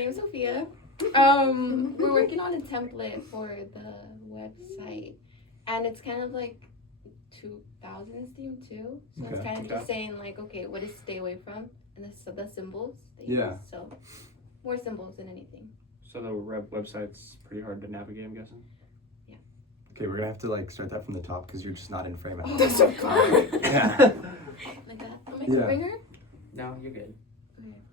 name's Sophia. We're working on a template for the website, and it's kind of like 2000s theme too. So it's kind of just saying like, okay, what is stay away from, and the symbols. They use. So more symbols than anything. So the website's pretty hard to navigate, I'm guessing. Yeah. Okay, we're gonna have to like start that from the top because you're just not in frame. That's so fun. Yeah. Like that. I'll make a ringer. No, you're good.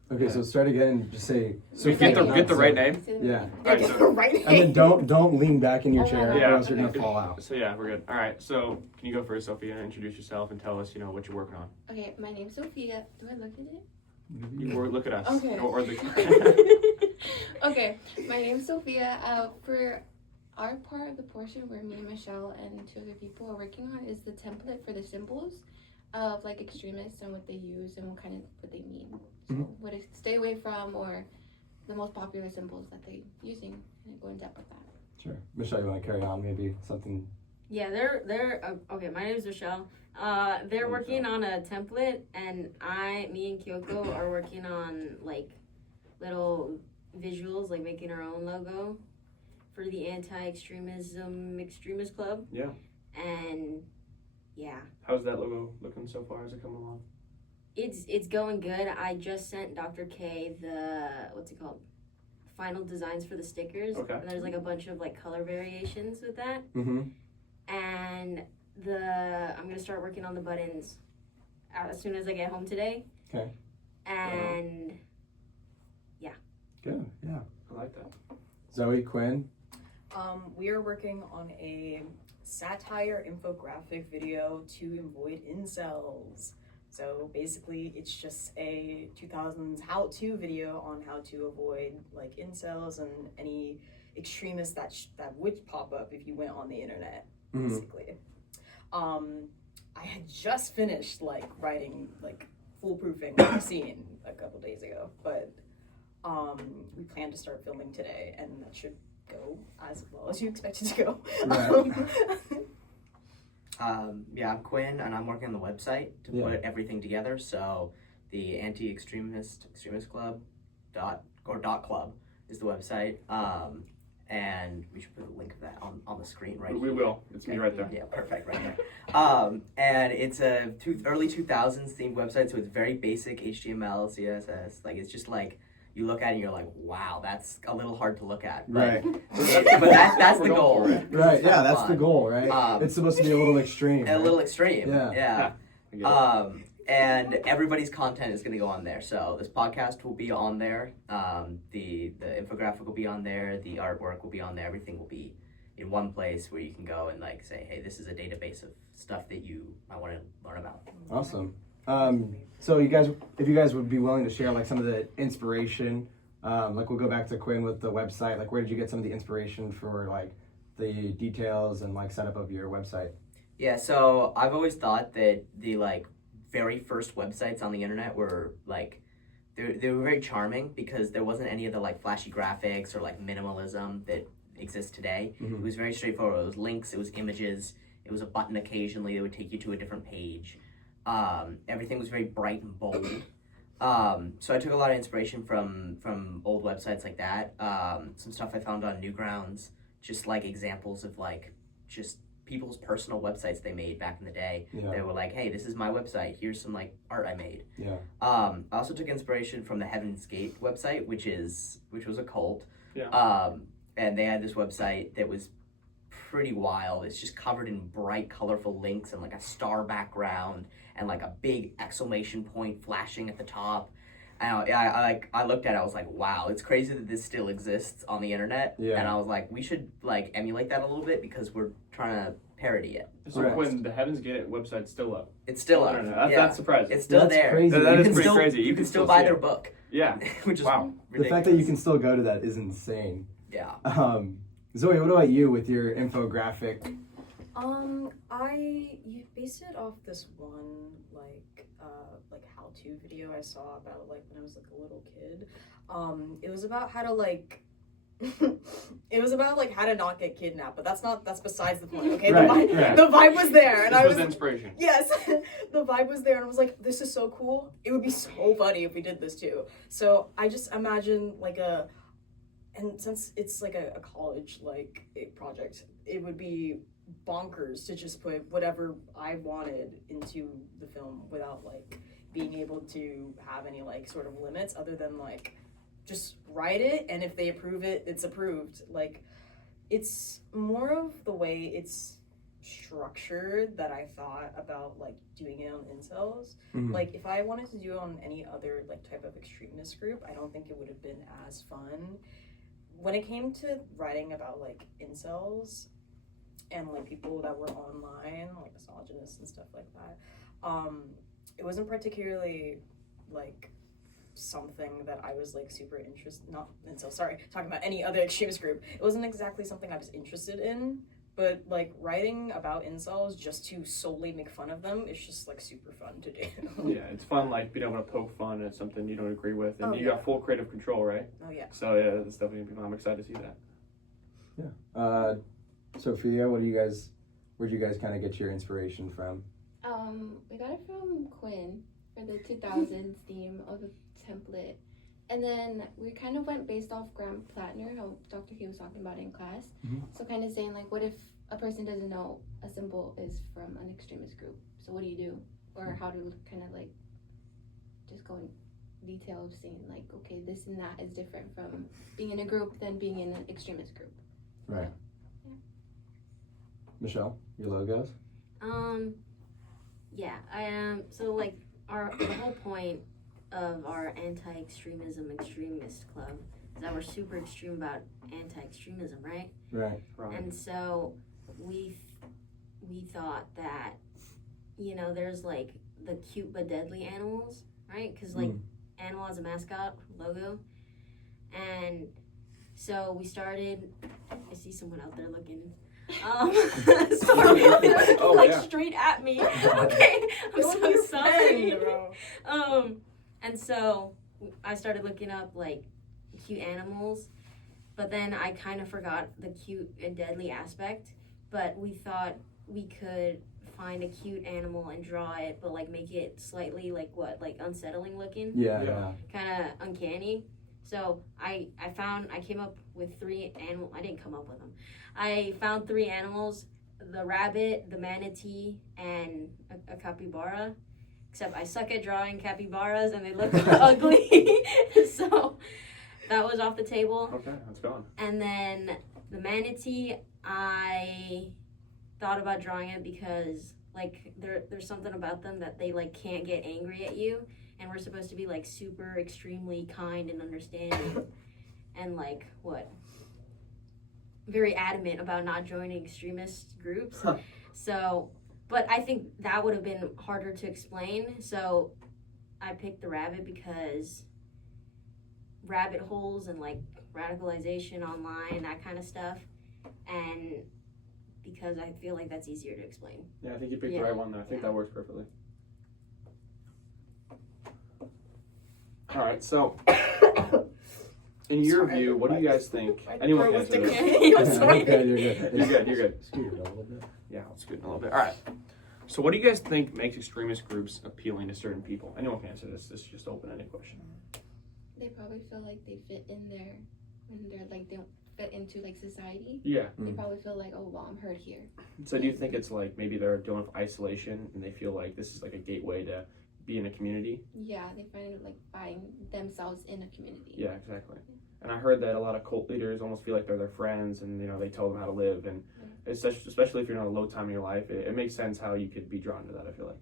Okay, so start again and just say. So get the right name. Yeah. Right, so, and then don't lean back in your chair, or else you're gonna fall out. So yeah, we're good. All right. So can you go first, Sophia, and introduce yourself and tell us, what you're working on? Okay, my name's Sophia. Do I look at it? Or look at us. Okay. Or the. Okay, my name's Sophia. For our part of the portion where me and Michelle and 2 other people are working on is the template for the symbols of like extremists and what they use and what they mean. So what to stay away from, or the most popular symbols that they're using, and go in depth with that. Sure. Michelle, you want to carry on? Maybe something. Yeah, they're okay. My name is Michelle. They're working on a template, and me and Kyoko are working on like little visuals, like making our own logo for the Anti-Extremism Extremist Club. Yeah. And yeah. How's that logo looking so far? Is it coming along? It's going good. I just sent Dr. K the final designs for the stickers. Okay. And there's like a bunch of like color variations with that. Mm-hmm. And I'm gonna start working on the buttons as soon as I get home today. Okay. And yeah. Good. Yeah. I like that. Zoe, Quinn. We are working on a satire infographic video to avoid incels. So basically, it's just a 2000s how-to video on how to avoid like incels and any extremists that would pop up if you went on the internet. Basically, I had just finished like writing like foolproofing the scene a couple days ago, but we plan to start filming today, and that should go as well as you expect it to go. Yeah, I'm Quinn, and I'm working on the website to put everything together. So the Anti-Extremist Club .club is the website. And we should put a link of that on the screen right We here. will. It's me right there. Yeah, perfect, right there. And it's a early 2000s themed website, so it's very basic HTML, CSS. Like, it's just like, you look at it and you're like, wow, that's a little hard to look at. But, but that's the goal. Right, yeah, that's the goal, right? It's supposed to be a little extreme. A little extreme, yeah. And everybody's content is going to go on there. So this podcast will be on there. The infographic will be on there. The artwork will be on there. Everything will be in one place where you can go and like say, hey, this is a database of stuff that I want to learn about. Awesome. So if you guys would be willing to share like some of the inspiration, like we'll go back to Quinn with the website. Like, where did you get some of the inspiration for like the details and like setup of your website? Yeah, so I've always thought that the like very first websites on the internet were like they were very charming because there wasn't any of the like flashy graphics or like minimalism that exists today. It was very straightforward. It was links, it was images, it was a button occasionally that would take you to a different page. Everything was very bright and bold. So I took a lot of inspiration from old websites like that. Some stuff I found on Newgrounds, just like examples of like just people's personal websites they made back in the day. They were like, hey, this is my website, here's some like art I made. I also took inspiration from the Heaven's Gate website, which was a cult. And they had this website that was pretty wild. It's just covered in bright colorful links and like a star background and like a big exclamation point flashing at the top. And I looked at it, I was like, wow, it's crazy that this still exists on the internet. And I was like, we should like emulate that a little bit because we're trying to parody it. So Quinn, the Heaven's Gate website's still up. It's still up. That's surprising. It's still there. Crazy. That is pretty crazy. You can still buy their book. Yeah. Which is wow. ridiculous. The fact that you can still go to that is insane. Yeah. Zoe, what about you with your infographic? You based it off this one like how-to video I saw about like when I was like a little kid. It was about how to like it was about like how to not get kidnapped, but that's besides the point. Okay, Right, the vibe was there, and This I was was inspiration. yes, the vibe was there, and I was like, this is so cool. It would be so funny if we did this too. So I just imagine like and since it's like a college like a project, it would be bonkers to just put whatever I wanted into the film without like being able to have any like sort of limits other than like just write it, and if they approve it, it's approved. Like, it's more of the way it's structured that I thought about like doing it on incels. Mhm. Like, if I wanted to do it on any other like type of extremist group, I don't think it would have been as fun. When it came to writing about like incels and like people that were online, like misogynists and stuff like that, it wasn't particularly like something that I was like super interested, not incel, sorry, talking about any other extremist group. It wasn't exactly something I was interested in, but like writing about incels just to solely make fun of them is just like super fun to do. Yeah, it's fun, like being able to poke fun at something you don't agree with, and Oh, you yeah. got full creative control, right? Oh yeah. So yeah, that's definitely gonna be fun. I'm excited to see that. Sophia, where'd you guys kind of get your inspiration from? We got it from Quinn for the 2000s theme of the template. And then we kind of went based off Graham Plattner, how Dr. K was talking about in class. Mhm. So kind of saying like, what if a person doesn't know a symbol is from an extremist group? So what do you do? Or how to kind of like just go in detail of saying like, okay, this and that is different from being in a group than being in an extremist group. Right. Yeah. Michelle, your logos? Yeah, I am. So like the whole point of our anti-extremism extremist club is that we're super extreme about anti-extremism, right? Right. And so we thought that, you know, there's like the cute but deadly animals, right? Because like animal as a mascot logo, and so we started. I see someone out there looking. Sorry, Oh, like yeah. straight at me. Okay, I'm so sorry. And so I started looking up like cute animals, but then I kind of forgot the cute and deadly aspect. But we thought we could find a cute animal and draw it, but like make it slightly like unsettling looking, Yeah. kind of uncanny. So I came up with 3 animals. I didn't come up with them. I found 3 animals: the rabbit, the manatee, and a capybara. Except I suck at drawing capybaras and they look ugly. So that was off the table. Okay, that's gone. And then the manatee, I thought about drawing it because like there's something about them that they like can't get angry at you, and we're supposed to be like super extremely kind and understanding and like very adamant about not joining extremist groups. So, but I think that would have been harder to explain. So I picked the rabbit because rabbit holes and like radicalization online, that kind of stuff, and because I feel like that's easier to explain. Yeah, I think you picked the right one there. I think that works perfectly. All right, so in your Sorry, view, what do you guys think? My Anyone throat can was answer this. decaying. I'm sorry. Okay, you're good. You're good. You're good. Scoot it a little bit. Yeah, let's scoot in a little bit. All right. So, what do you guys think makes extremist groups appealing to certain people? Anyone can answer this. This is just open-ended question. They probably feel like they fit in there when they're like they don't fit into like society. Yeah. They probably feel like, oh well, I'm heard here. So, do you think it's like maybe they're dealing with isolation and they feel like this is like a gateway to be in a community? Yeah, they find it like finding themselves in a community. Yeah, exactly. And I heard that a lot of cult leaders almost feel like they're their friends, and you know they tell them how to live, and it's especially if you're in a low time in your life, it makes sense how you could be drawn to that. I feel like.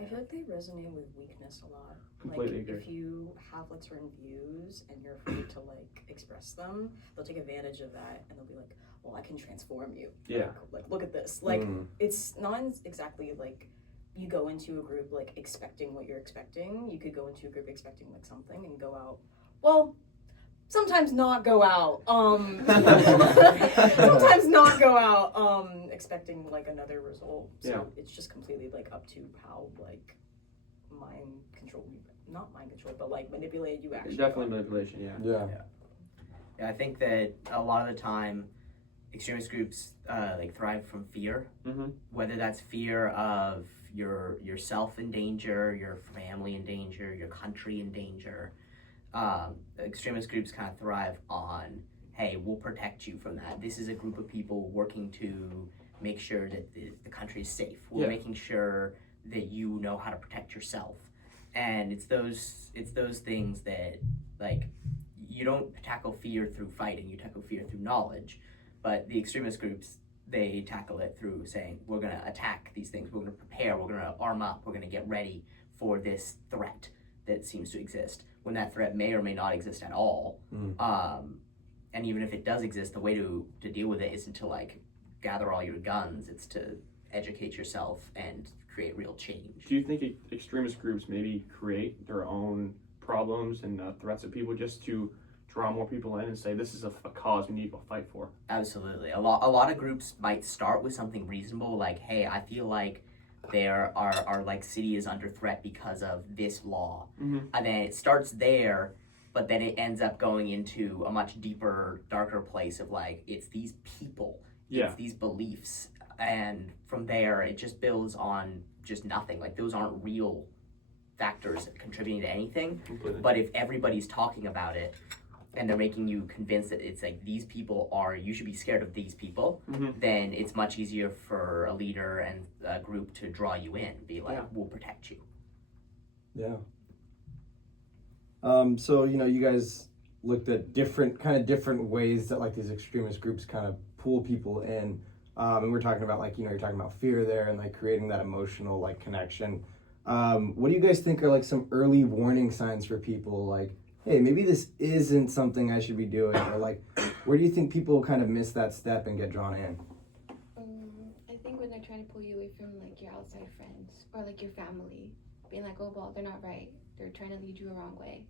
I feel like they resonate with weakness a lot. Completely like, agree. If you have like certain views and you're afraid to like express them, they'll take advantage of that and they'll be like, "Well, I can transform you. Yeah. Like look at this." Like it's not exactly like you go into a group like expecting what you're expecting. You could go into a group expecting like something and go out. Well, sometimes not go out. Sometimes not go out expecting like another result. So it's just completely like up to how like not mind control, but like manipulated you actually. Definitely manipulation. Yeah. Yeah. Yeah, I think that a lot of the time, extremist groups like thrive from fear. Mm-hmm. Whether that's fear of yourself in danger, your family in danger, your country in danger. Extremist groups kind of thrive on, hey, we'll protect you from that. This is a group of people working to make sure that the country is safe. We're making sure that you know how to protect yourself. And it's those things that, like, you don't tackle fear through fighting, you tackle fear through knowledge. But the extremist groups, they tackle it through saying, we're going to attack these things, we're going to prepare, we're going to arm up, we're going to get ready for this threat that seems to exist, when that threat may or may not exist at all. And even if it does exist, the way to deal with it isn't to, like, gather all your guns, it's to educate yourself and create real change. Do you think extremist groups maybe create their own problems and threats of people just to draw more people in and say, this is a cause we need to fight for? Absolutely. A lot of groups might start with something reasonable, like, hey, I feel like our like city is under threat because of this law. Mm-hmm. And then it starts there, but then it ends up going into a much deeper, darker place of, like, it's these people, it's these beliefs. And from there, it just builds on just nothing. Like, those aren't real factors contributing to anything. Completely. But if everybody's talking about it, and they're making you convinced that it's like, these people you should be scared of these people, then it's much easier for a leader and a group to draw you in, be like, we'll protect you. Yeah. So, you guys looked at different ways that, like, these extremist groups kind of pull people in. And we're talking about, like, you're talking about fear there and, like, creating that emotional, like, connection. What do you guys think are, like, some early warning signs for people, like, hey, maybe this isn't something I should be doing, or, like, where do you think people kind of miss that step and get drawn in? I think when they're trying to pull you away from, like, your outside friends or, like, your family, being like, oh, well, they're not right. They're trying to lead you a wrong way.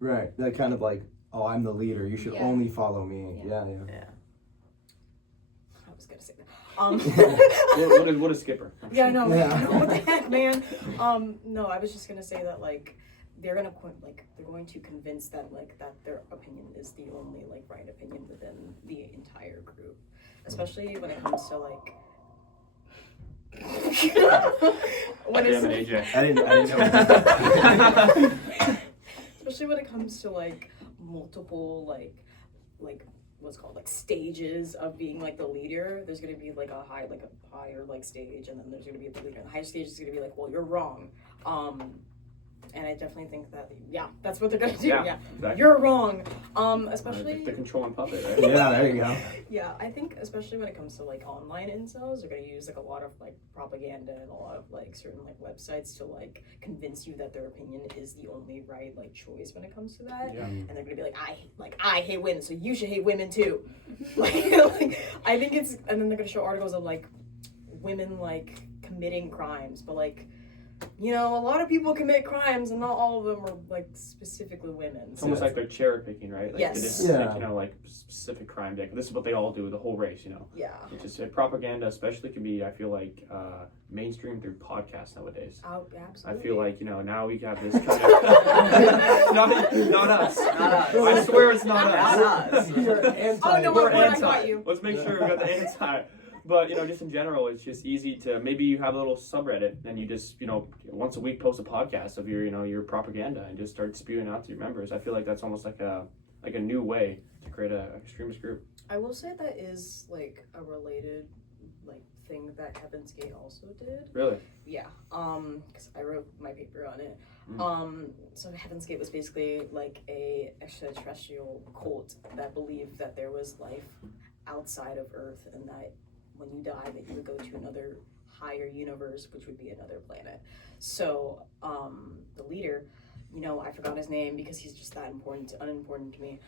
Right. That kind of like, oh, I'm the leader. You should only follow me. Yeah. I was gonna say that. What is Skipper? Yeah, no. What the heck, man? No, I was just gonna say that, like, they're going to convince that, like, that their opinion is the only, like, right opinion within the entire group, especially when it comes to, like, when it's AJ. I didn't know. especially when it comes to, like, multiple like what's called, like, stages of being, like, the leader. There's gonna be, like, a higher, like, stage, and then there's gonna be the leader. And the higher stage is gonna be like, well, you're wrong. And I definitely think that, that's what they're gonna do. Yeah, exactly. You're wrong. Especially the controlling puppet, right? Yeah, there you go. Yeah, I think especially when it comes to, like, online incels, they're gonna use, like, a lot of, like, propaganda and a lot of, like, certain, like, websites to, like, convince you that their opinion is the only right, like, choice when it comes to that. Yeah. And they're gonna be like, I hate women, so you should hate women too. like, I think it's, and then they're gonna show articles of, like, women, like, committing crimes, but, like, a lot of people commit crimes, and not all of them are, like, specifically women. It's almost like they're cherry picking, right? Like, yes. They just pick, like, specific crime. This is what they all do, the whole race, Yeah. It's just propaganda, especially, can be, I feel like, mainstream through podcasts nowadays. Oh, absolutely. I feel like, now we have this kind of... not us. Not us. I swear it's not Not us. us. You're anti. Oh, no, We're I anti. got you. Let's make sure we got the anti. But, just in general, it's just easy to, maybe you have a little subreddit and you just, once a week post a podcast of your propaganda and just start spewing out to your members. I feel like that's almost like a new way to create an extremist group. I will say that is, like, a related, like, thing that Heaven's Gate also did. Really? Yeah. Because I wrote my paper on it. So Heaven's Gate was basically, like, a extraterrestrial cult that believed that there was life outside of Earth, and that when you die that you would go to another higher universe, which would be another planet. So the leader, I forgot his name because he's just that unimportant to me.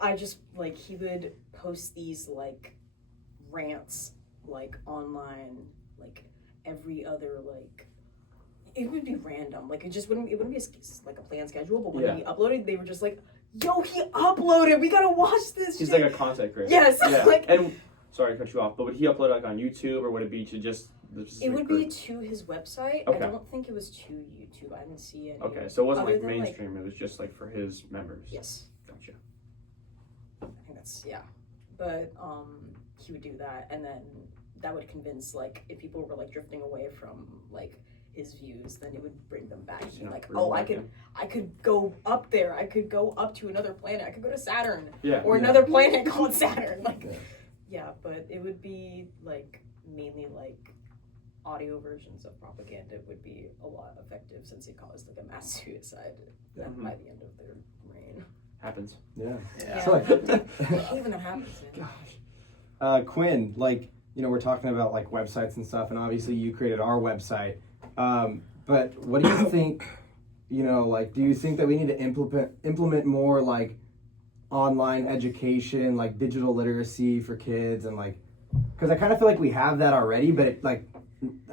I just, like, he would post these, like, rants, like, online, like, every other, like, it would be random. Like, it wouldn't be like a planned schedule, but when he uploaded, they were just like, yo, he uploaded, we gotta watch this He's shit. like a content creator. Yes. Yeah. Like, and sorry to cut you off, but would he upload, like, on YouTube, or would it be to just it would be to his website. Okay. I don't think it was to YouTube. I didn't see it. Okay, so it wasn't, like, than, mainstream, it was just, like, for his members. Yes. Gotcha. But he would do that, and then that would convince, like, if people were like drifting away from like his views, then it would bring them back. Just, you know, Like, bring them oh, I back could go up there. I could go up to another planet. I could go to Saturn or Yeah. another planet called Saturn. Like, Yeah. yeah, but it would be like mainly like audio versions of propaganda would be a lot effective, since it caused like a mass suicide by the end of their reign. Happens. Yeah. Yeah. So, I hate when that happens, man. Quinn, like, you know, we're talking about like websites and stuff, and obviously you created our website. But what do you think, you know, like, do you think that we need to implement more like online education, like digital literacy for kids, and like, because I kind of feel like we have that already, but it, like,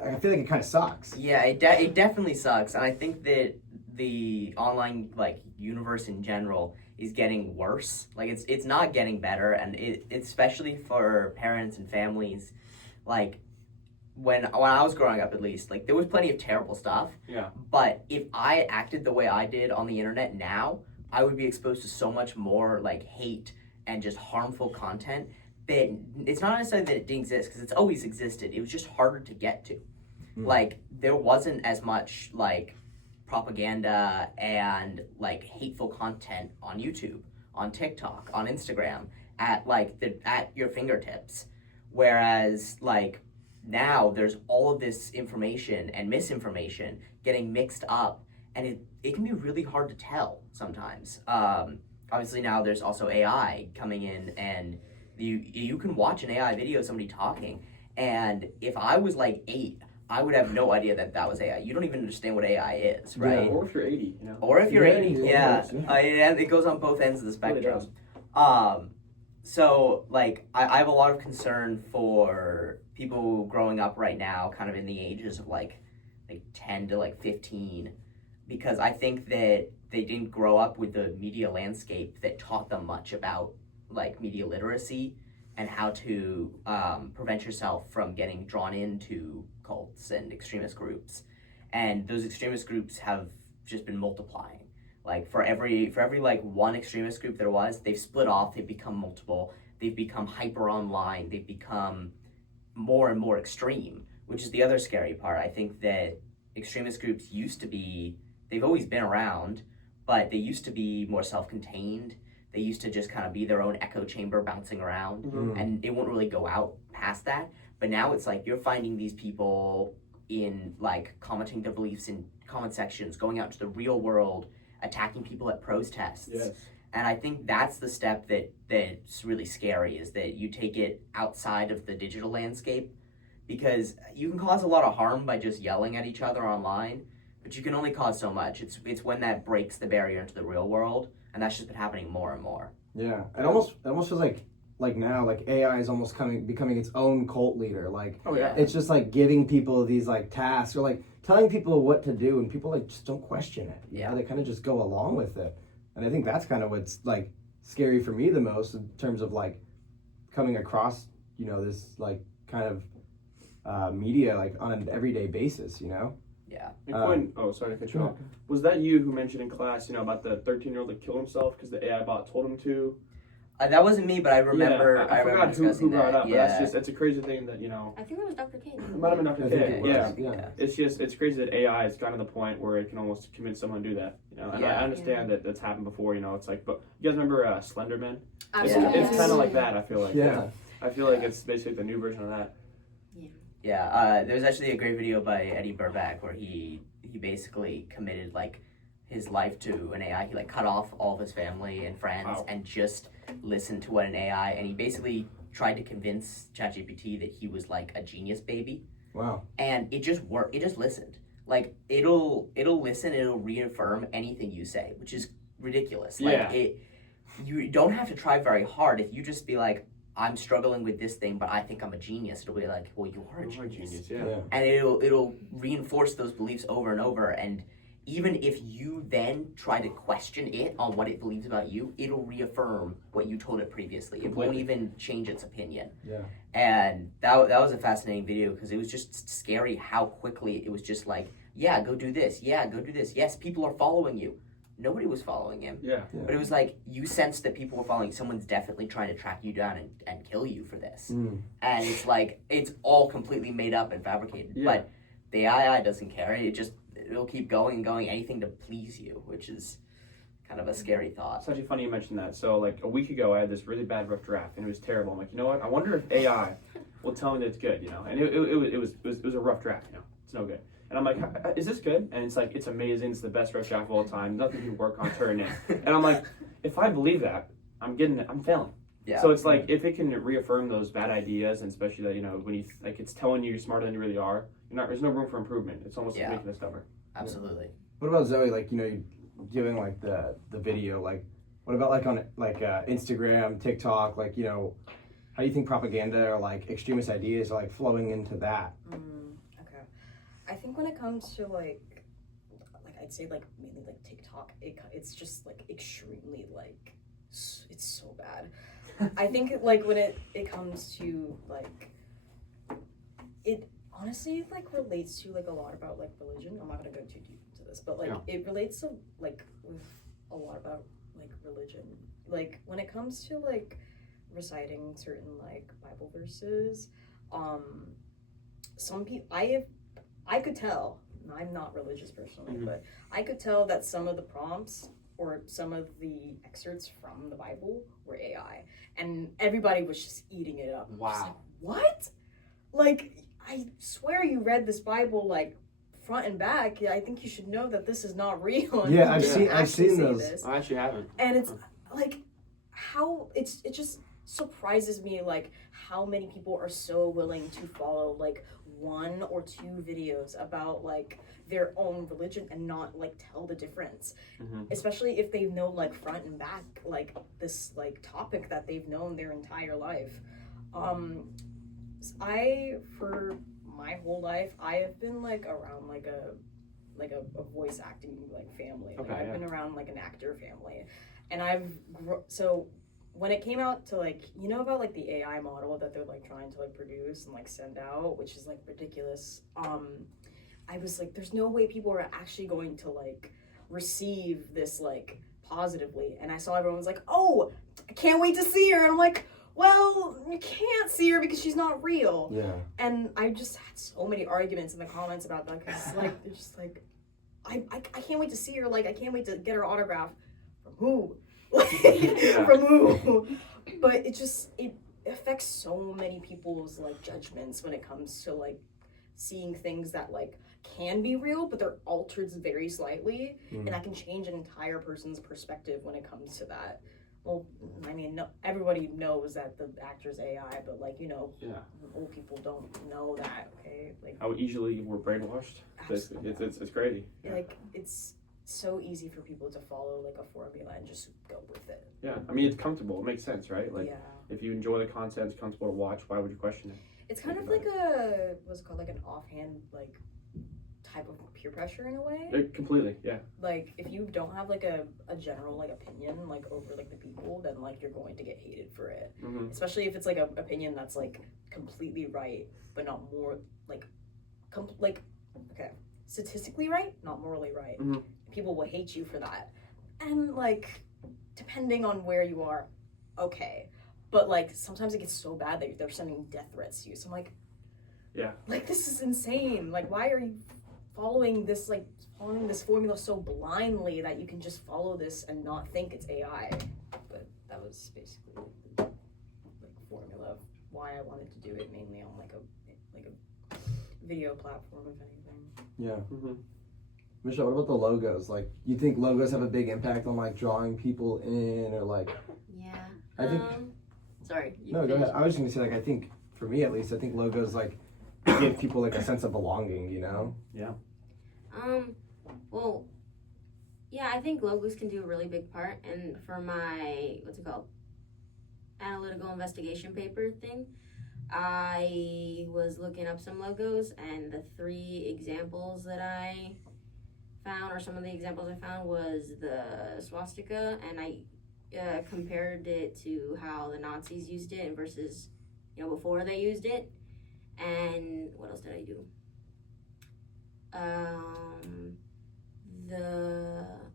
I feel like it kind of sucks. Yeah, it definitely sucks, and I think that the online like universe in general is getting worse. Like it's not getting better, and especially for parents and families. Like when I was growing up, at least, like there was plenty of terrible stuff. Yeah. But if I acted the way I did on the internet now, I would be exposed to so much more like hate and just harmful content. That it's not necessarily that it didn't exist, because it's always existed. It was just harder to get to. Like there wasn't as much like propaganda and like hateful content on YouTube, on TikTok, on Instagram at your fingertips. Whereas like now there's all of this information and misinformation getting mixed up, and it can be really hard to tell sometimes. Obviously now there's also AI coming in, and you can watch an AI video of somebody talking, and if I was like 8, I would have no idea that was AI. You don't even understand what AI is, right? Or if you're 80, you know. Or if you're Yeah, 80, yeah. it goes on both ends of the Really spectrum. does. So like I have a lot of concern for people growing up right now, kind of in the ages of like 10 to like 15, because I think that they didn't grow up with the media landscape that taught them much about like media literacy and how to prevent yourself from getting drawn into cults and extremist groups. And those extremist groups have just been multiplying. Like for every like one extremist group there was, they've split off, they've become multiple, they've become hyper online, they've become more and more extreme, which is the other scary part. I think that extremist groups they've always been around, but they used to be more self-contained. They used to just kind of be their own echo chamber bouncing around, and it won't really go out past that. But now it's like you're finding these people in like commenting their beliefs in comment sections, going out into the real world, attacking people at protests. Yes. And I think that's the step that's really scary, is that you take it outside of the digital landscape, because you can cause a lot of harm by just yelling at each other online, but you can only cause so much. It's when that breaks the barrier into the real world, and that's just been happening more and more. Yeah, it almost feels like now, like AI is almost becoming its own cult leader. Like, Oh yeah. it's just like giving people these like tasks, or like telling people what to do, and people like just don't question it. You know, they kind of just go along with it. And I think that's kind of what's like scary for me the most, in terms of like coming across, you know, this like kind of media like on an everyday basis, you know. Yeah. And Quinn, sorry to cut you off. Was that you who mentioned in class, you know, about the 13-year-old that killed himself because the AI bot told him to? That wasn't me, but I remember. Yeah, I forgot who brought it up. Yeah. But it's a crazy thing that, you know. I think it was Dr. K. It might have been Dr. I think K. it was, Yeah. yeah. It's crazy that AI has gotten to the point where it can almost convince someone to do that. You know, and Yeah. I understand that that's happened before. You know, it's like, but you guys remember Slenderman? Absolutely. It's kind of like that. I feel like. Yeah. I feel like it's basically the new version of that. Yeah, there's actually a great video by Eddie Burback where he basically committed like his life to an AI. He like cut off all of his family and friends and just listened to what an AI, and he basically tried to convince ChatGPT that he was like a genius baby. Wow. And it just worked. It just listened. Like it'll listen, it'll reaffirm anything you say, which is ridiculous. Like you don't have to try very hard. If you just be like, I'm struggling with this thing, but I think I'm a genius, it'll be like, well, you are a genius. Yeah. And it'll reinforce those beliefs over and over. And even if you then try to question it on what it believes about you, it'll reaffirm what you told it previously. It won't even change its opinion. Yeah. And that was a fascinating video, because it was just scary how quickly it was just like, yeah, go do this. Yeah, go do this. Yes, people are following you. nobody was following him. Yeah. But it was like you sensed that people were following. Someone's definitely trying to track you down and kill you for this. Mm. And it's like it's all completely made up and fabricated. Yeah. But the AI doesn't care. It'll keep going and going, anything to please you, which is kind of a scary thought. It's actually funny you mentioned that. So like a week ago, I had this really bad rough draft, and it was terrible. I'm like, you know what? I wonder if AI will tell me that it's good, you know? And it was a rough draft, you know? It's no good. And I'm like, is this good? And it's like, it's amazing. It's the best rough draft of all time. Nothing you work on turn in. And I'm like, if I believe that, I'm failing. Yeah. So it's like, if it can reaffirm those bad ideas, and especially that, you know, when you, like, it's telling you you're smarter than you really are, there's no room for improvement. It's almost Yeah. making us dumber. Absolutely. What about Zoe? Like, you know, you're doing like the video. Like, what about like on like Instagram, TikTok? Like, you know, how do you think propaganda or like extremist ideas are like flowing into that? Okay. I think when it comes to like I'd say like mainly like TikTok, it's just like extremely like it's so bad. I think like when it comes to like it honestly like relates to like a lot about like religion. I'm not gonna go too deep into this, but like it relates to like with a lot about like religion. Like when it comes to like reciting certain like Bible verses, some people I could tell, I'm not religious personally, but I could tell that some of the prompts or some of the excerpts from the Bible were AI, and everybody was just eating it up. Wow. Just like, what? Like, I swear you read this Bible like front and back. I think you should know that this is not real. And Yeah, you can I've actually seen say those. this. I actually haven't. And it's like how it just surprises me like how many people are so willing to follow like one or two videos about like their own religion and not like tell the difference, especially if they know like front and back like this like topic that they've known their entire life. I for my whole life I have been like around like a voice acting like family. Like, I've been around like an actor family, and so when it came out to like, you know about like the AI model that they're like trying to like produce and like send out, which is like ridiculous. I was like, there's no way people are actually going to like receive this like positively. And I saw everyone was like, oh, I can't wait to see her. And I'm like, well, you can't see her because she's not real. Yeah. And I just had so many arguments in the comments about that because like they're just like, I can't wait to see her. Like I can't wait to get her autograph. From who? From who? But it affects so many people's like judgments when it comes to like seeing things that like can be real, but they're altered very slightly, and that can change an entire person's perspective when it comes to that. Well, I mean, no, everybody knows that the actor's AI, but like, you know, old people don't know that, okay? Like how easily we're brainwashed. It's crazy. Like it's so easy for people to follow like a formula and just go with it. Yeah, I mean, it's comfortable. It makes sense, right? Like, yeah. if you enjoy the content, it's comfortable to watch. Why would you question it? It's kind of like a what's it called, like an offhand like type of peer pressure in a way. Completely, yeah. Like if you don't have like a general like opinion like over like the people, then like you're going to get hated for it. Especially if it's like an opinion that's like completely right, but not more like okay, statistically right, not morally right. People will hate you for that, and like depending on where you are, okay. But like sometimes it gets so bad that they're sending death threats to you. So I'm like, yeah, like this is insane. Like why are you following this formula so blindly that you can just follow this and not think it's AI? But that was basically the formula of why I wanted to do it, mainly on like a video platform, if anything. Yeah. Michelle, what about the logos? Like, you think logos have a big impact on like drawing people in, or like? Yeah. I think. Sorry. No, go ahead. I was just gonna say, like, I think for me at least, I think logos like give people like a sense of belonging. You know? Yeah. Well, yeah, I think logos can do a really big part. And for my analytical investigation paper thing, I was looking up some logos, and the 3 examples that I found, or some of the examples I found, was the swastika, and I compared it to how the Nazis used it and versus, before they used it. And what else did I do?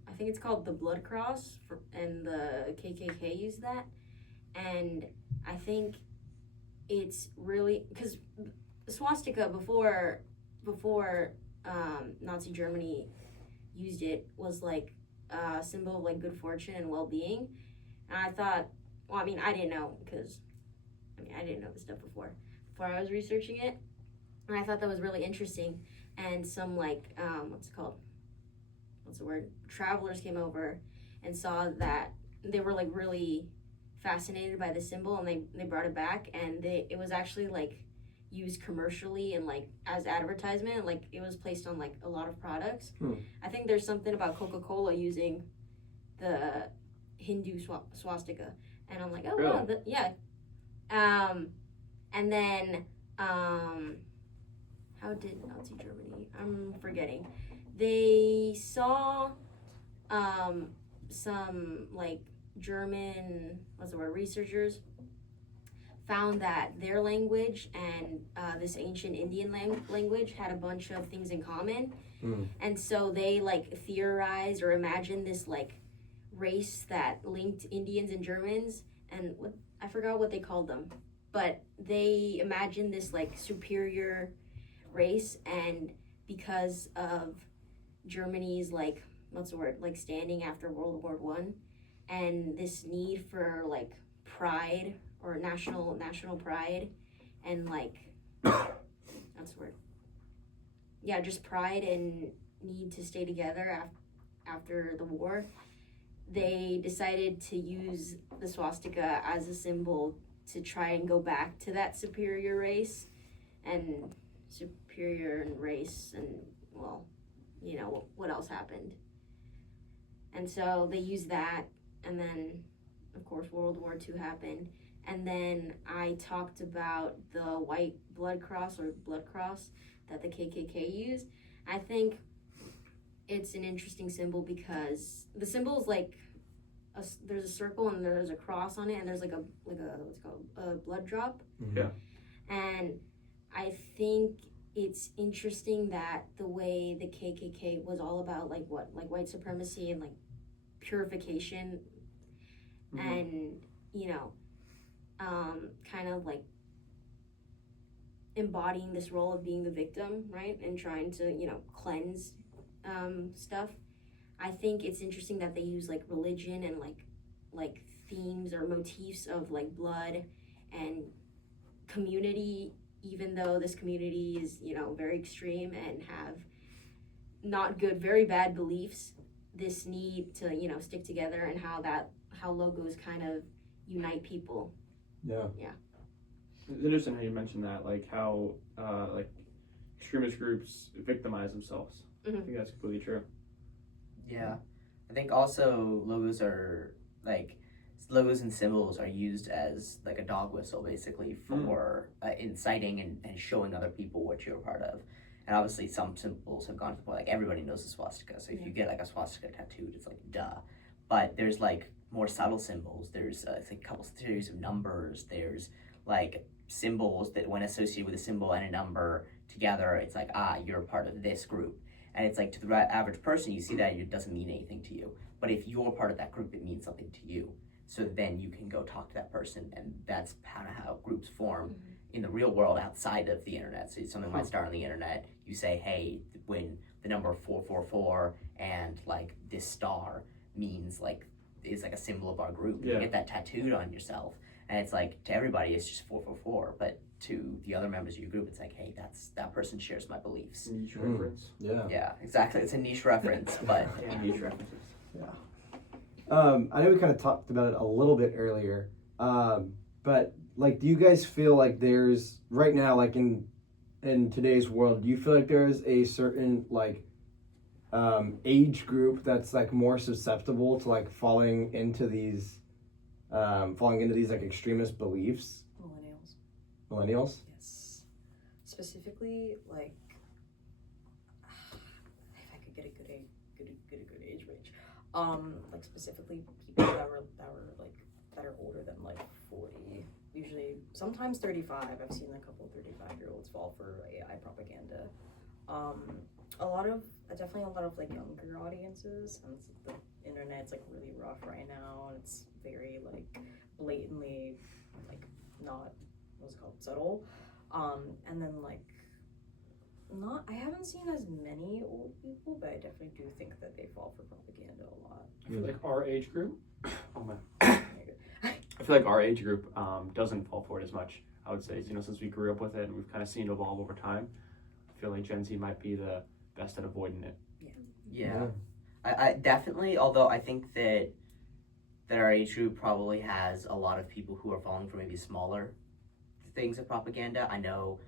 I think it's called the Blood Cross, and the KKK use that. And I think it's really, because swastika before Nazi Germany used it was like a symbol of like good fortune and well-being. And I thought, well, I mean, I didn't know, because I didn't know this stuff before I was researching it, and I thought that was really interesting. And some like travelers came over and saw that. They were like really fascinated by the symbol, and they brought it back, and it was actually like used commercially and like as advertisement. Like it was placed on like a lot of products. I think there's something about Coca-Cola using the Hindu swastika, and I'm like, oh really? wow, yeah. And then how did Nazi Germany? I'm forgetting. They saw some like German, researchers found that their language and this ancient Indian language had a bunch of things in common. And so they like theorized or imagined this like race that linked Indians and Germans, and I forgot what they called them, but they imagined this like superior race. And because of Germany's like standing after World War I, and this need for like pride or national pride, and like that's the word. Yeah, just pride and need to stay together after the war. They decided to use the swastika as a symbol to try and go back to that superior race and well, you know, what else happened. And so they used that, and then of course World War II happened. And then I talked about the white blood cross that the KKK used. I think it's an interesting symbol because the symbol is like there's a circle and there's a cross on it, and there's like a what's called a blood drop. Yeah. And I think it's interesting that the way the KKK was all about like white supremacy and like purification, and you know, kind of like embodying this role of being the victim, right, and trying to, you know, cleanse stuff. I think it's interesting that they use like religion and like themes or motifs of like blood and community, even though this community is, you know, very extreme and have not good, very bad beliefs. This need to, you know, stick together, and how logos kind of unite people. Yeah. It's interesting how you mentioned that, like how like extremist groups victimize themselves. I think that's completely true. Yeah, I think also logos and symbols are used as like a dog whistle, basically, for inciting and showing other people what you're a part of. And obviously some symbols have gone to the point, like everybody knows the swastika, so if you get like a swastika tattooed, it's like duh. But there's like more subtle symbols. There's I think a couple series of numbers. There's like symbols that when associated with a symbol and a number together, it's like, you're a part of this group. And it's like, to the average person, you see that it doesn't mean anything to you. But if you're part of that group, it means something to you. So then you can go talk to that person, and that's kind of how groups form in the real world outside of the internet. So something might start on the internet. You say, hey, when the number 444 and like this star means like, is like a symbol of our group. You get that tattooed on yourself. And it's like, to everybody, it's just 444. But to the other members of your group, it's like, hey, that person shares my beliefs. Niche reference. Yeah, exactly. It's a niche reference, but Niche references. Yeah. I know we kind of talked about it a little bit earlier, but like, do you guys feel like there's right now, like in today's world, do you feel like there's a certain like age group that's like more susceptible to like falling into these like extremist beliefs? Millennials? Yes. Specifically, like, if I could get a good age range. Like specifically people that were like that are older than like 40, usually sometimes 35. I've seen a couple 35-year-olds fall for AI propaganda. Definitely a lot of like younger audiences, since the internet's like really rough right now, and it's very like blatantly like not what's it called, subtle. And then like I haven't seen as many old people, but I definitely do think that they fall for propaganda a lot. I feel like our age group, oh man, I feel like our age group doesn't fall for it as much. I would say, since we grew up with it and we've kind of seen it evolve over time, I feel like Gen Z might be the best at avoiding it. Yeah. I definitely, although I think that our age group probably has a lot of people who are falling for maybe smaller things of propaganda. I know,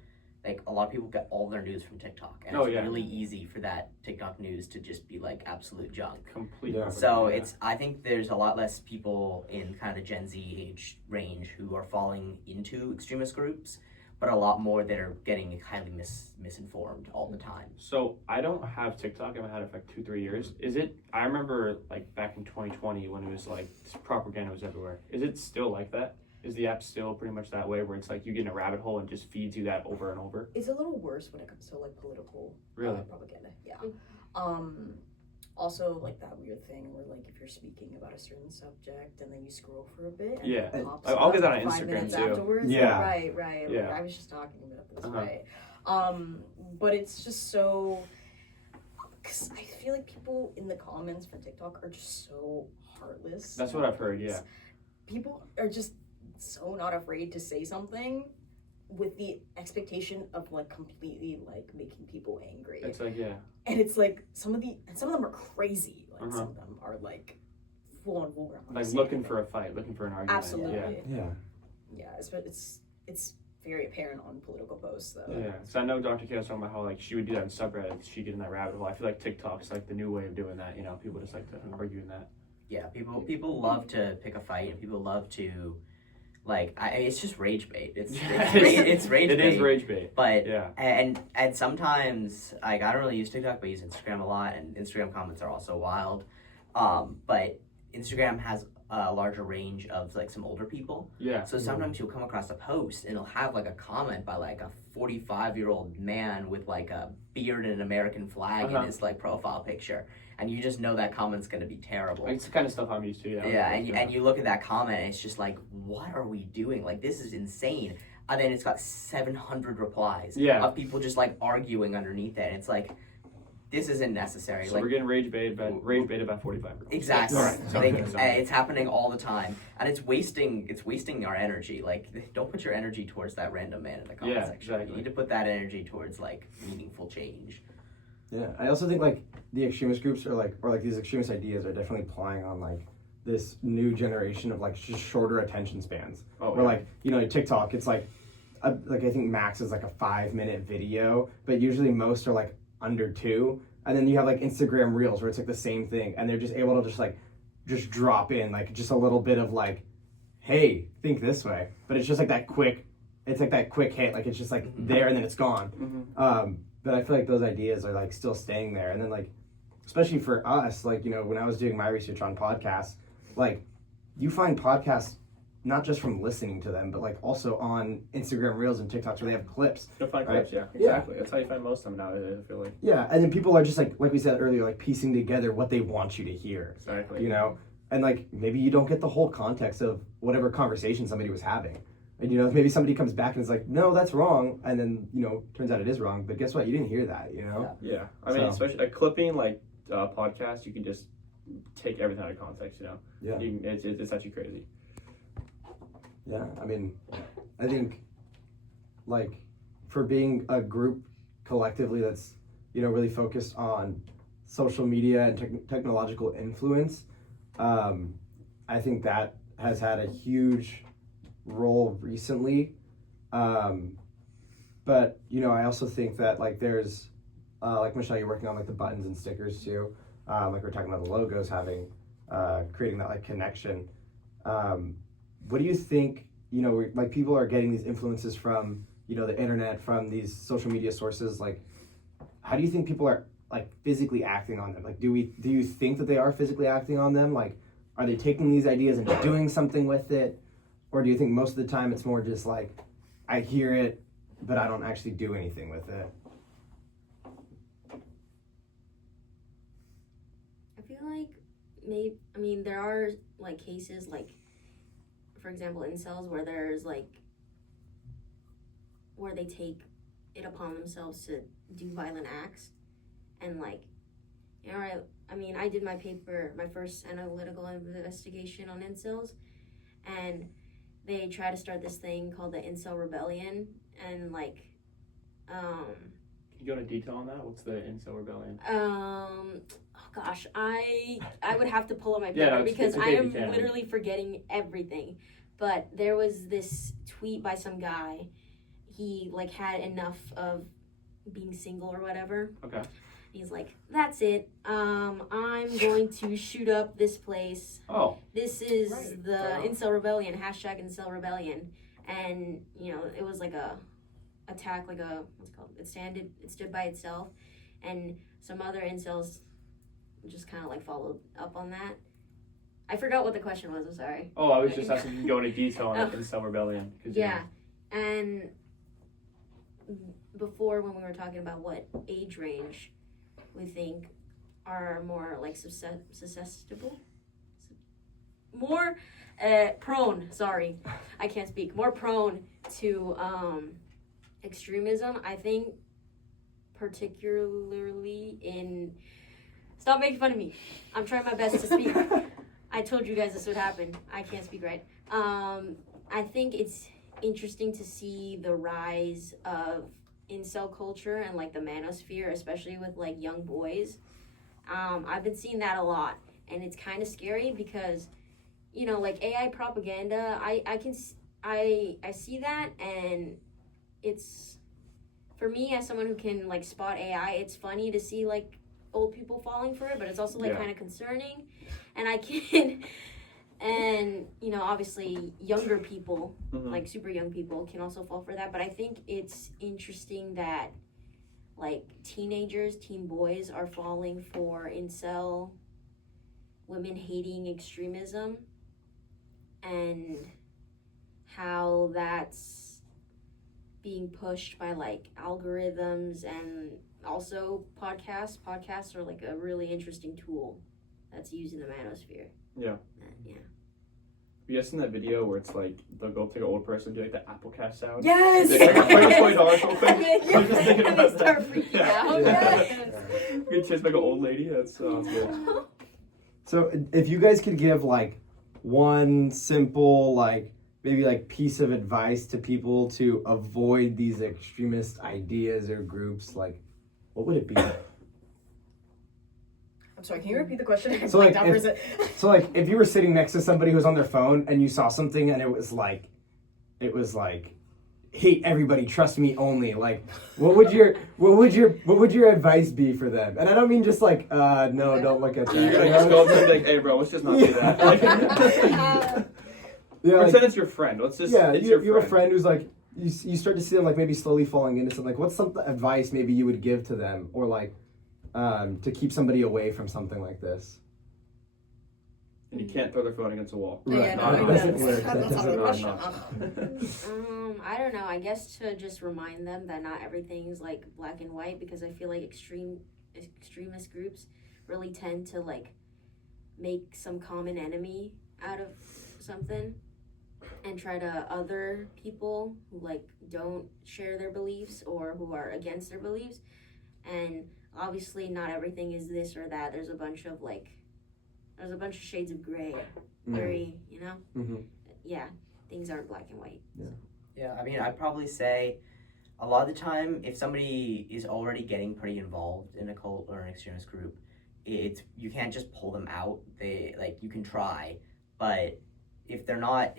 like, a lot of people get all their news from TikTok, and it's really easy for that TikTok news to just be like absolute junk. Completely. Yeah. So I think there's a lot less people in kind of the Gen Z age range who are falling into extremist groups, but a lot more that are getting highly misinformed all the time. So I don't have TikTok. I've had it for like 2-3 years. I remember like back in 2020 when it was like propaganda was everywhere. Is it still like that? Is the app still pretty much that way where it's like you get in a rabbit hole and just feeds you that over and over? It's a little worse when it comes to like political propaganda. Yeah. Also like that weird thing where like if you're speaking about a certain subject and then you scroll for a bit and it pops I'll get that up on 5 Instagram minutes too. afterwards. Yeah. Right. Yeah. Like, I was just talking about this, right? But it's just so, because I feel like people in the comments for TikTok are just so heartless. That's what I've heard, yeah. People are just so not afraid to say something with the expectation of like completely like making people angry. It's like, yeah. And it's like some of them are crazy. Like some of them are like full on vulgar. Like looking for a fight, looking for an argument. Absolutely. Yeah. It's very apparent on political posts though. Yeah, so I know Dr. K was talking about how like she would do that in subreddits, she'd get in that rabbit hole. I feel like TikTok's like the new way of doing that, people just like to argue in that. Yeah, people love to pick a fight, and people love to, like, it's just rage bait. It's rage bait. It is rage bait. But yeah, and sometimes like I don't really use TikTok, but I use Instagram a lot, and Instagram comments are also wild. But Instagram has a larger range of like some older people. Yeah. So sometimes you'll come across a post and it'll have like a comment by like a 45-year-old man with like a beard and an American flag in his like profile picture, and you just know that comment's gonna be terrible. It's the kind of stuff I'm used to. Yeah, and you look at that comment and it's just like, what are we doing? Like, this is insane. And then it's got 700 replies of people just like arguing underneath it. And it's like, this isn't necessary. So like, we're getting rage baited by 45. Exactly. Right. It's happening all the time, and it's wasting our energy. Like, don't put your energy towards that random man in the comment section. Exactly. You need to put that energy towards like meaningful change. Yeah, I also think like the extremist groups are like, or like these extremist ideas are definitely playing on like this new generation of like just shorter attention spans. Like TikTok, it's like I think max is like a 5-minute video, but usually most are like under 2. And then you have like Instagram Reels where it's like the same thing, and they're just able to just drop in like just a little bit of like, hey, think this way, but it's just like that quick hit, like it's just like there and then it's gone. But I feel like those ideas are like still staying there, and then like especially for us, like when I was doing my research on podcasts, like you find podcasts not just from listening to them, but like also on Instagram Reels and TikToks where they have clips. You'll find clips, yeah, exactly. That's how you find most of them nowadays, I feel like. Yeah, and then people are just like we said earlier, like piecing together what they want you to hear. Exactly. And like maybe you don't get the whole context of whatever conversation somebody was having. And maybe somebody comes back and is like, no, that's wrong, and then turns out it is wrong. But guess what? You didn't hear that. Yeah. I mean, especially like clipping like podcasts, you can just take everything out of context. Yeah. It's actually crazy. Yeah, I mean, I think, like, for being a group collectively that's, really focused on social media and technological influence, I think that has had a huge role recently. But, I also think that, like, there's, like, Michelle, you're working on, like, the buttons and stickers, too. Like, we're talking about the logos having, creating that, like, connection. What do you think, like people are getting these influences from, the internet, from these social media sources, like, how do you think people are, like, physically acting on them? Like, do you think that they are physically acting on them? Like, are they taking these ideas and doing something with it? Or do you think most of the time it's more just like, I hear it, but I don't actually do anything with it? like maybe, I mean, there are like cases like, for example, incels where there's like, where they take it upon themselves to do violent acts. And like, you know, I mean, I did my first analytical investigation on incels, and they try to start this thing called the incel rebellion, and like, Can you go into detail on that? What's the incel rebellion? oh gosh, I would have to pull up my paper Yeah, no, because it's okay I if you am can. literally forgetting everything. But there was this tweet by some guy. He like had enough of being single or whatever. Okay. He's like, that's it. I'm going to shoot up this place. Oh. This is Right. the incel rebellion, hashtag incel rebellion. And, you know, it was like a attack, like a, what's it called? It stood by itself. And some other incels just kind of like followed up on that. I forgot what the question was, I'm sorry. Oh, I was just asking if you can go into detail on Oh. incel rebellion. 'Cause, Yeah. And before, when we were talking about what age range we think are more like susceptible, more prone, sorry, I can't speak, more prone to extremism, I think particularly in, stop making fun of me, I'm trying my best to speak. I told you guys this would happen. I can't speak right. I think it's interesting to see the rise of incel culture and like the manosphere, especially with like young boys. I've been seeing that a lot, and it's kind of scary because, you know, like AI propaganda, I see that, and it's, for me as someone who can like spot AI, it's funny to see like old people falling for it, but it's also like Yeah. kind of concerning. And I can, and you know, obviously younger people, Mhm. like super young people, can also fall for that. But I think it's interesting that like teen boys are falling for incel, women hating extremism, and how that's being pushed by like algorithms and also podcasts. Podcasts are like a really interesting tool that's used in the manosphere. Yeah. Yeah. Have you guys seen that video where it's like they'll go up to an old person and do like the Applecast sound? Yes! They go, $20 real quick. Yeah. I'm just thinking They about start that. freaking Yeah. out. Yes. Get chased by like an old lady. That sounds good. So if you guys could give like one simple like maybe like piece of advice to people to avoid these extremist ideas or groups, like what would it be? I'm sorry, can you repeat the question? I So, like, blanked out for a sec. So like if you were sitting next to somebody who was on their phone and you saw something and it was like hate everybody, trust me only, like what would your advice be for them? And I don't mean just like no, don't look at that. You're gonna just go up to them and be like, hey bro, let's just not do that. Like, Yeah, like, pretend it's your friend. Let's just yeah, it's you your have a friend who's like you start to see them like maybe slowly falling into something. Like what's some advice maybe you would give to them, or like to keep somebody away from something like this? And you can't throw their phone against a wall. Yeah, Not no, on. doesn't work. that's That not the doesn't question. I don't know. I guess to just remind them that not everything's like black and white, because I feel like extremist groups really tend to like make some common enemy out of something and try to other people who like don't share their beliefs or who are against their beliefs. And obviously not everything is this or that. There's a bunch of shades of gray. Very, you know? Mhm. Yeah, things aren't black and white. Yeah, I mean, I'd probably say a lot of the time, if somebody is already getting pretty involved in a cult or an extremist group, you can't just pull them out. You can try, but if they're not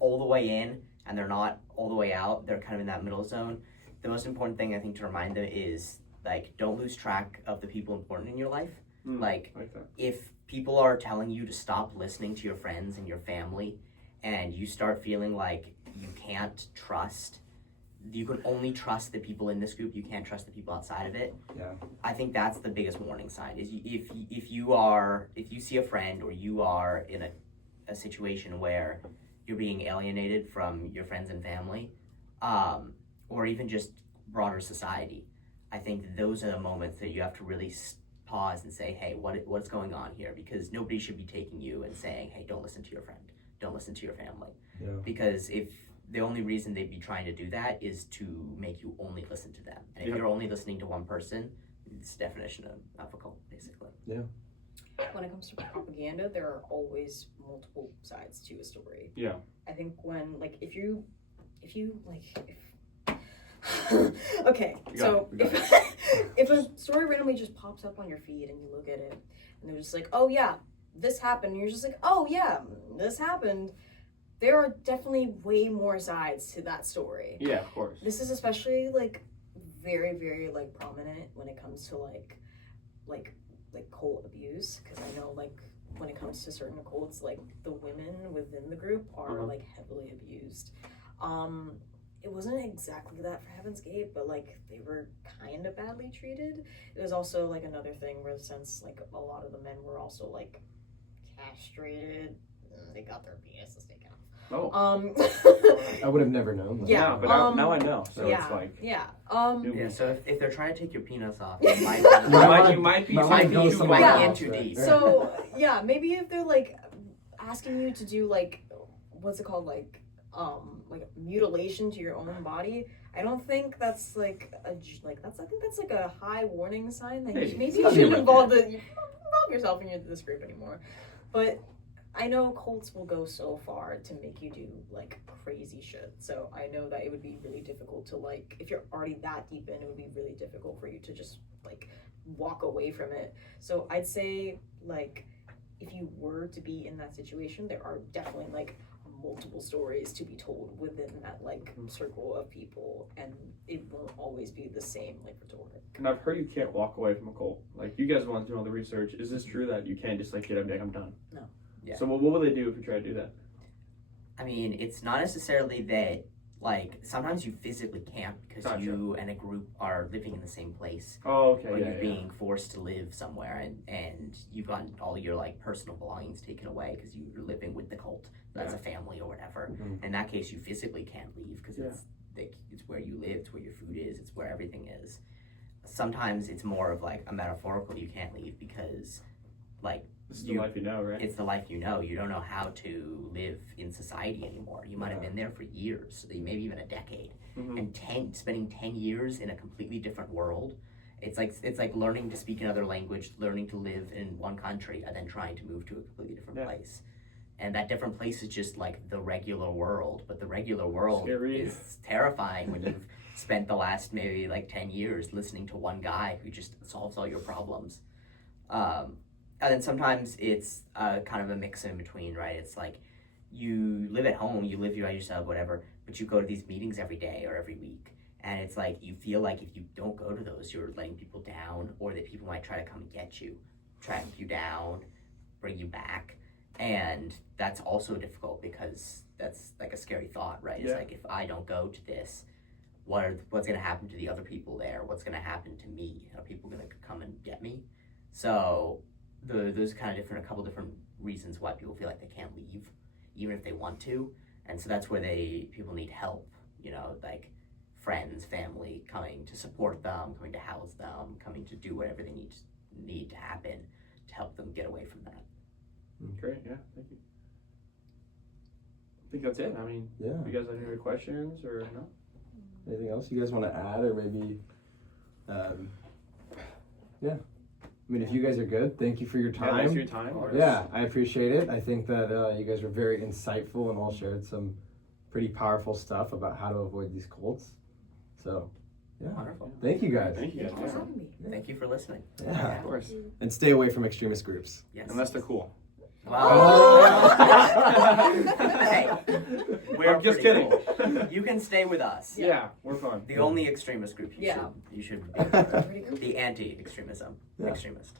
all the way in and they're not all the way out, they're kind of in that middle zone. The most important thing I think to remind them is like, don't lose track of the people important in your life. Like that. if people are telling you to stop listening to your friends and your family, and you start feeling like you can't trust, you can only trust the people in this group, you can't trust the people outside of it. Yeah. I think that's the biggest warning sign, is if you see a friend or you are in a situation where you're being alienated from your friends and family, or even just broader society, I think those are the moments that you have to really pause and say, hey, what's going on here? Because nobody should be taking you and saying, hey, don't listen to your friend, don't listen to your family. Yeah. Because if the only reason they'd be trying to do that is to make you only listen to them. And if Yep. you're only listening to one person, it's definition of a cult, basically. When it comes to propaganda, there are always multiple sides to a story. Yeah. I think when, like, if you okay, You got so it, you got if a story randomly just pops up on your feed and you look at it and they're just like, oh yeah, this happened, and you're just like, oh yeah, this happened, there are definitely way more sides to that story. Yeah, of course. This is especially like very, very like prominent when it comes to like cult abuse, because I know like when it comes to certain cults, like the women within the group are Uh-huh. like heavily abused. It wasn't exactly that for Heaven's Gate, but like they were kind of badly treated. It was also like another thing where since like a lot of the men were also like castrated, they got their penises taken off. Oh. I would have never known that. Yeah. But now I know. So yeah, it's like. yeah. Yeah, so if they're trying to take your penis off, You you might, You might be might wanna go too somewhere far. Yeah. else, too right? deep. So yeah, maybe if they're like asking you to do like what's it called, like mutilation to your own body, I don't think that's like I think that's like a high warning sign that Hey, maybe you something shouldn't like involve yourself in this group anymore. But I know cults will go so far to make you do like crazy shit. So I know that it would be really difficult to like, if you're already that deep in, it would be really difficult for you to just like walk away from it. So I'd say like if you were to be in that situation, there are definitely like multiple stories to be told within that like circle of people, and it won't always be the same like rhetoric. And I've heard you can't walk away from a cult. Like, you guys want to do all the research. Is this true that you can't just like get up and be like, I'm done? No. Yeah. So what will they do if you try to do that? I mean, it's not necessarily that, like, sometimes you physically can't because Gotcha. you and a group are living in the same place. Oh, okay. Or Yeah, you're yeah. being forced to live somewhere and you've gotten all your, like, personal belongings taken away because you're living with the cult as a family or whatever. Mhm. In that case, you physically can't leave because Yeah. it's where you live, it's where your food is, it's where everything is. Sometimes it's more of, like, a metaphorical you can't leave because, like, This is the life you know, right? it's the life you know. You don't know how to live in society anymore. You might have been there for years, maybe even a decade, Mhm. and spending 10 years in a completely different world. It's like learning to speak another language, learning to live in one country, and then trying to move to a completely different Yeah. place. And that different place is just like the regular world, but the regular world Scary. is terrifying when you've spent the last maybe like 10 years listening to one guy who just solves all your problems. And then sometimes it's kind of a mix in between, right? It's like you live at home, you live by yourself, whatever, but you go to these meetings every day or every week. And it's like you feel like if you don't go to those, you're letting people down, or that people might try to come and get you, track you down, bring you back. And that's also difficult because that's like a scary thought, right? It's Yeah. like if I don't go to this, what's going to happen to the other people there? What's going to happen to me? Are people going to come and get me? So those kind of a couple different reasons why people feel like they can't leave, even if they want to. And so that's where people need help, like friends, family coming to support them, coming to house them, coming to do whatever they need to happen to help them get away from that. Great, yeah, thank you. I think that's it. I mean, Yeah. you guys have any other questions or no? Anything else you guys want to add, or maybe, yeah. I mean, if you guys are good, thank you for your Yeah, thanks for time. your time. Yeah, I appreciate it. I think that you guys were very insightful and all shared some pretty powerful stuff about how to avoid these cults. So, yeah. Wonderful. Thank you guys. Thank you guys. Thank you for Yeah. having me. Thank you for listening. Yeah. Of course. And stay away from extremist groups. Yes. Unless they're cool. Wow. Hey, We're just kidding. cool. You can stay with us. Yeah, we're fun. The only extremist group you Yeah. should be Pretty cool. the Anti-Extremism Yeah. extremist.